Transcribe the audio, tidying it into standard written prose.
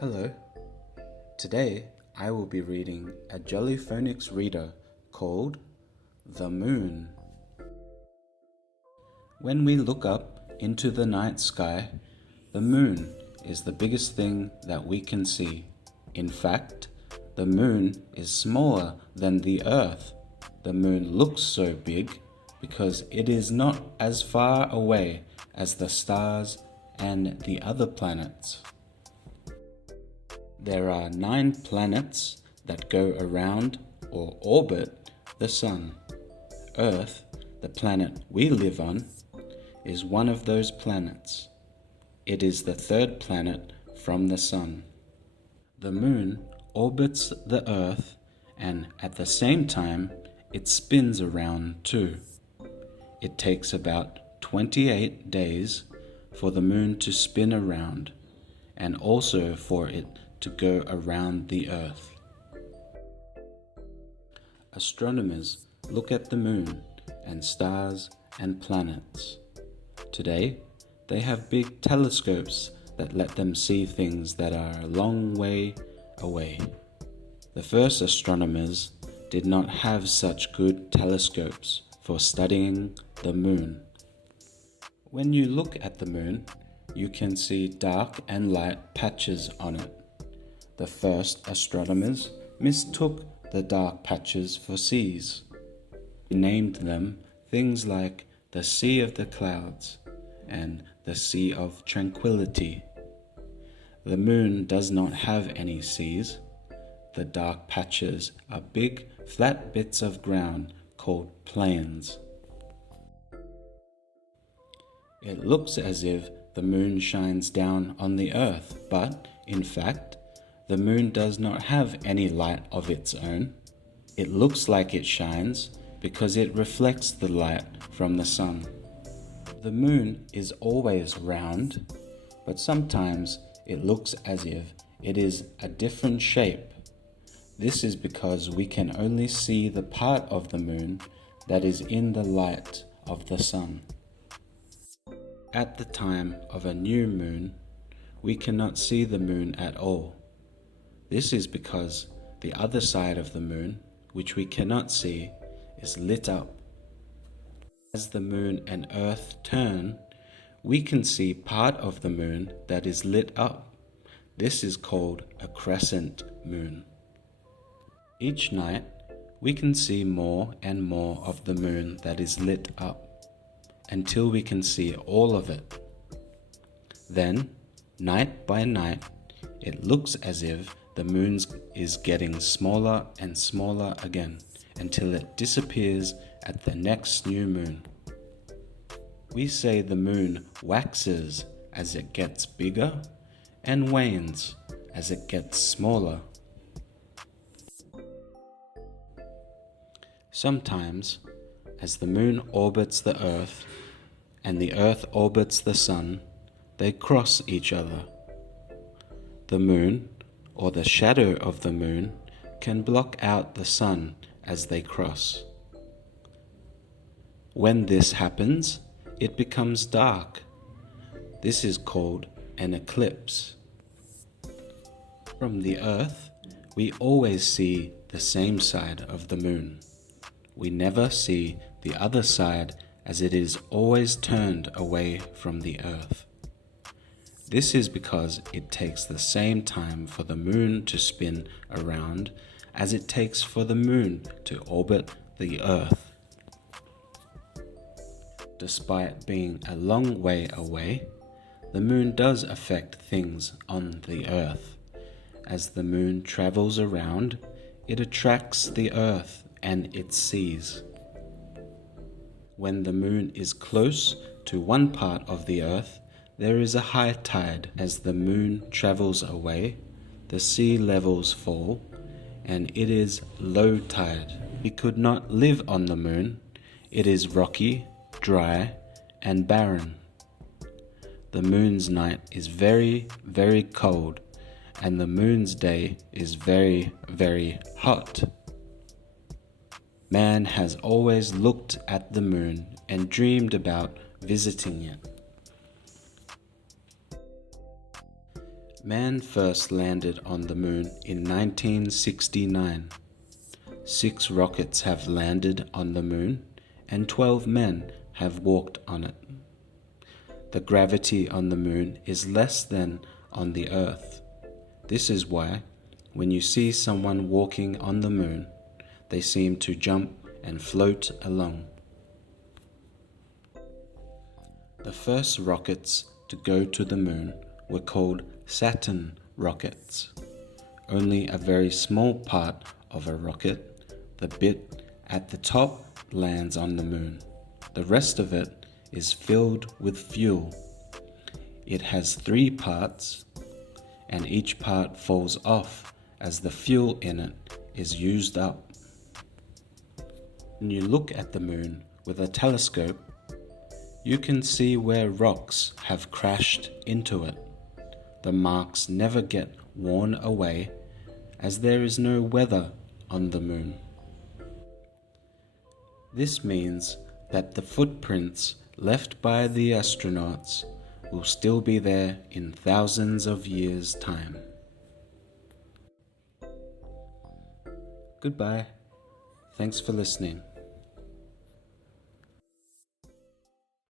Hello. Today I will be reading a Jolly Phonics reader called The Moon. When we look up into the night sky, the moon is the biggest thing that we can see. In fact, the moon is smaller than the earth. The moon looks so big because it is not as far away as the stars and the other planets. There are 9 planets that go around or orbit the sun. Earth, the planet we live on, is one of those planets. It is the 3rd planet from the sun. The moon orbits the earth, and at the same time it spins around too. It takes about 28 days for the moon to spin around, and also for it to go around the earth. Astronomers look at the moon and stars and planets. Today, they have big telescopes that let them see things that are a long way away. The first astronomers did not have such good telescopes for studying the moon. When you look at the moon, you can see dark and light patches on it. The first astronomers mistook the dark patches for seas. They named them things like the Sea of the Clouds and the Sea of Tranquility. The moon does not have any seas. The dark patches are big, flat bits of ground called plains. It looks as if the moon shines down on the earth, but in fact, the moon does not have any light of its own. It looks like it shines because it reflects the light from the sun. The moon is always round, but sometimes it looks as if it is a different shape. This is because we can only see the part of the moon that is in the light of the sun. At the time of a new moon, we cannot see the moon at all. This is because the other side of the moon, which we cannot see, is lit up. As the moon and earth turn, we can see part of the moon that is lit up. This is called a crescent moon. Each night, we can see more and more of the moon that is lit up, until we can see all of it. Then, night by night, it looks as if the moon is getting smaller and smaller again until it disappears at the next new moon. We say the moon waxes as it gets bigger and wanes as it gets smaller. Sometimes, as the moon orbits the earth and the earth orbits the sun, they cross each other. The moon, or the shadow of the moon, can block out the sun as they cross. When this happens, it becomes dark. This is called an eclipse. From the earth, we always see the same side of the moon. We never see the other side as it is always turned away from the earth. This is because it takes the same time for the moon to spin around as it takes for the moon to orbit the earth. Despite being a long way away, the moon does affect things on the earth. As the moon travels around, it attracts the earth and its seas. When the moon is close to one part of the earth, there is a high tide. As the moon travels away, the sea levels fall, and it is low tide. We could not live on the moon. It is rocky, dry, and barren. The moon's night is very, very cold, and the moon's day is very, very hot. Man has always looked at the moon and dreamed about visiting it. Man first landed on the moon in 1969. 6 rockets have landed on the moon, and 12 men have walked on it. The gravity on the moon is less than on the Earth. This is why, when you see someone walking on the moon, they seem to jump and float along. The first rockets to go to the moon were called Saturn rockets. Only a very small part of a rocket, the bit at the top, lands on the moon. The rest of it is filled with fuel. It has 3 parts, and each part falls off as the fuel in it is used up. When you look at the moon with a telescope, you can see where rocks have crashed into it. The marks never get worn away as there is no weather on the moon. This means that the footprints left by the astronauts will still be there in thousands of years' time. Goodbye. Thanks for listening.